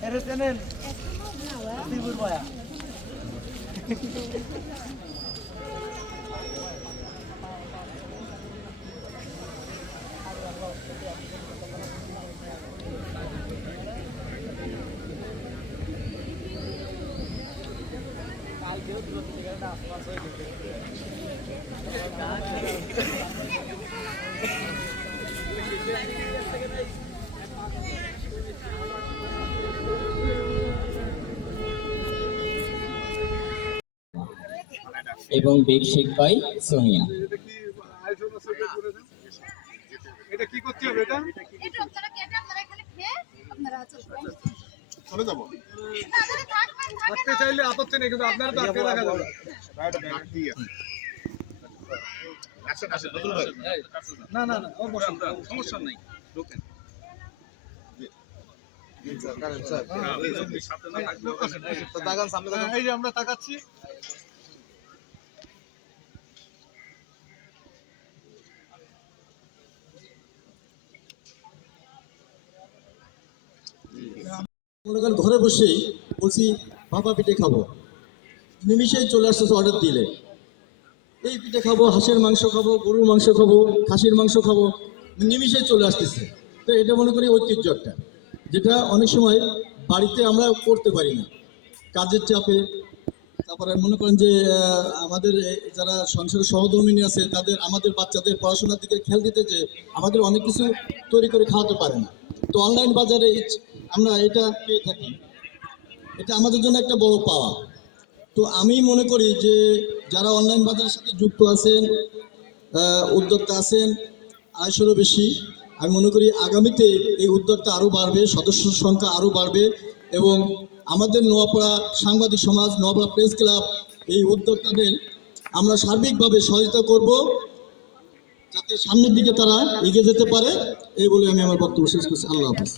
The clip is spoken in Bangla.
Eres en él. Así, Burbaya. এবং বেগ শেখ ভাই সোনিয়া। এটা কি করতে হবে এটা? এটা আপনারা কেটে আপনারা এখানে খেয়ে আপনারা চলে যাব। থাকতে চাইলে আপত্তি নেই কিন্তু আপনারা তো আটকে রাখা যাবে। না না না ওর বসুন সমস্যা নেই এই যে আমরা তাকাচ্ছি। মনে করেন ঘরে বসেই বলছি ভাপা পিঠে খাব। নিমিশেই চলে আসতেছে অর্ডার দিলে। এই পিঠে খাব, হাঁসের মাংস খাব, গরুর মাংস খাব, খাসির মাংস খাব নিমিশেই চলে আসতেছে। তো এটা মনে করি ঐতিহ্য একটা, যেটা অনেক সময় বাড়িতে আমরা করতে পারি না। কাজের চাপে। তারপরে মনে করেন যে আমাদের যারা সংসারের সহধর্মিনী আছে, তাদের, আমাদের বাচ্চাদের পড়াশোনার দিকে খেয়াল দিতে যে, আমাদের অনেক কিছু তৈরি করে খাওয়াতে পারে না। তো অনলাইন বাজারে আমরা এটা পেয়ে থাকি। এটা আমাদের জন্য একটা বড় পাওয়া। তো আমি মনে করি যে যারা অনলাইন বাজারের সাথে যুক্ত আছেন উদ্যোক্তা আছেন, আড়াইশোরও বেশি, আমি মনে করি আগামীতে এই উদ্যোক্তা আরও বাড়বে, সদস্য সংখ্যা আরও বাড়বে এবং আমাদের নোয়াপাড়া সাংবাদিক সমাজ, নোয়াপাড়া প্রেস ক্লাব এই উদ্যোক্তাদের আমরা সার্বিকভাবে সহায়তা করব যাতে সামনের দিকে তারা এগিয়ে যেতে পারে, এই বলে আমি আমার বক্তব্য শেষ করছি। আল্লাহ হাফিজ।